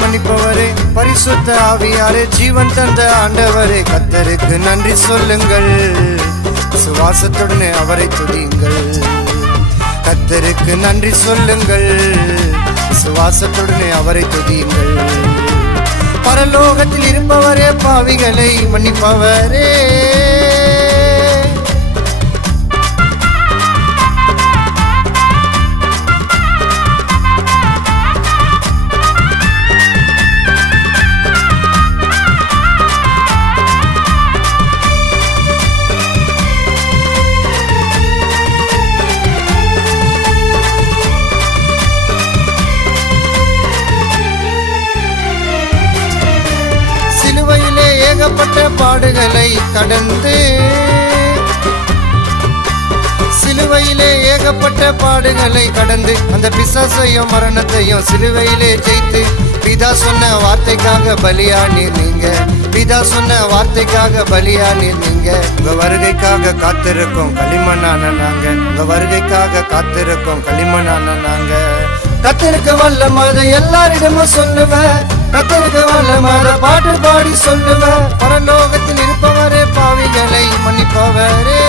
மன்னிப்பவரே, பரிசுத்த ஆவியாரே, ஜீவன் தந்த ஆண்டவரே, கர்த்தருக்கு நன்றி சொல்லுங்கள். விசுவாசத்துடனே அவரை துதியுங்கள். கர்த்தருக்கு நன்றி சொல்லுங்கள். விசுவாசத்துடனே அவரை துதியுங்கள். பரலோகத்தில் இருப்பவரே, பாவிகளை மன்னிப்பவரே, ஏகப்பட்ட பாடுகளை கடந்து, சிலுவையிலே ஏகப்பட்ட பாடுகளை கடந்து, அந்த பிசாசையும் மரணத்தையும் சிலுவையிலே ஜெயித்து, பிதா சொன்ன வார்த்தைக்காக பலியானீர் நீங்க. பிதா சொன்ன வார்த்தைக்காக பலியானீர் நீங்க. உங்க வருகைக்காக காத்திருக்கோம் களிமண்ணான நாங்க. உங்க வருகைக்காக காத்திருக்கோம் களிமண்ணான நாங்க. கர்த்தருக்கு வல்லமாத எல்லாரிடமும் சொல்லுவேன். கர்த்தருக்கு வல்லமாத பாட்டு பாடி சொல்லுவேன். பரலோகத்தில் இருப்பவரே, பாவிகளை மன்னிப்பவரே,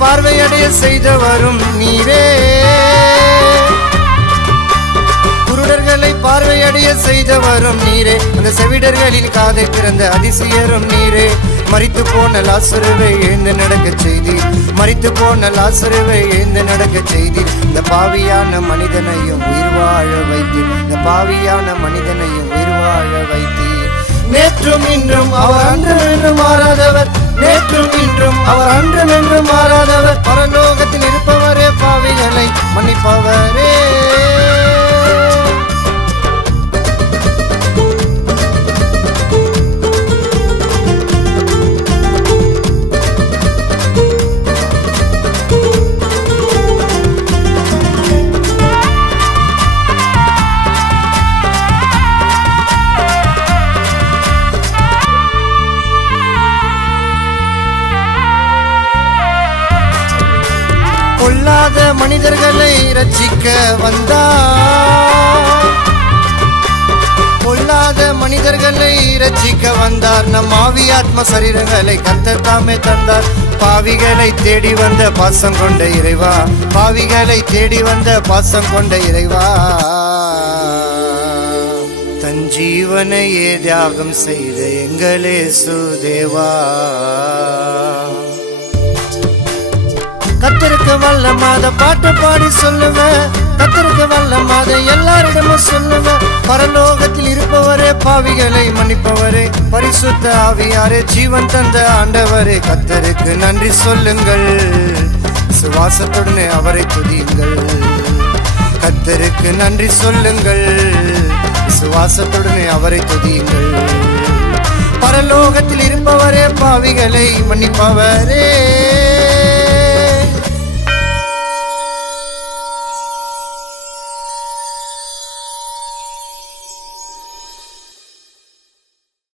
பார்வையடைய செய்தவரும் நீரே. குருடர்களை பார்வையடைய செய்தவரும் நீரே. அந்த செவிடர்களின் காதை திறந்த அதிசயரும் நீரே. மரித்து போன லாசருவை எழுந்து நடக்க செய்தி. மரித்து போன லாசருவை எழுந்து நடக்க செய்தி. இந்த பாவியான மனிதனையும் உயிர் வாழ வைத்தீர். இந்த பாவியான மனிதனையும் உயிர் வாழ வைத்தீர். நேற்றும் இன்றும் அவர் அன்றும் என்றும் மாறாதவர். நேற்றும் இன்றும் அவர் அன்றும் என்றும் மாறாதவர். பரலோகத்தில் இருப்பவரே, பாவிகளை மன்னிப்பவரே, பொல்லாத மனிதர்களை ரட்சிக்க வந்தார். பொல்லாத மனிதர்களை ரட்சிக்க வந்தார். நம் ஆவி ஆத்ம சரீரங்களை கர்த்தர் தாமே தந்தார். பாவிகளை தேடி வந்த பாசம் கொண்ட இறைவா, பாவிகளை தேடி வந்த பாசம் கொண்ட இறைவா, தன் ஜீவனையே தியாகம் செய்த எங்கள் இயேசு தேவா. கர்த்தருக்கு வல்லமாத பாட்டு பாடி சொல்லுவேன். கர்த்தருக்கு வல்லமாத எல்லாரிடமும் சொல்லுவேன். பரலோகத்தில் இருப்பவரே, பாவிகளை மன்னிப்பவரே, பரிசுத்த ஆவியாரே, ஜீவன் தந்த ஆண்டவரே, கர்த்தருக்கு நன்றி சொல்லுங்கள். விசுவாசத்துடனே அவரை துதியுங்கள். கர்த்தருக்கு நன்றி சொல்லுங்கள். விசுவாசத்துடனே அவரை துதியுங்கள். பரலோகத்தில் இருப்பவரே, பாவிகளை மன்னிப்பவரே.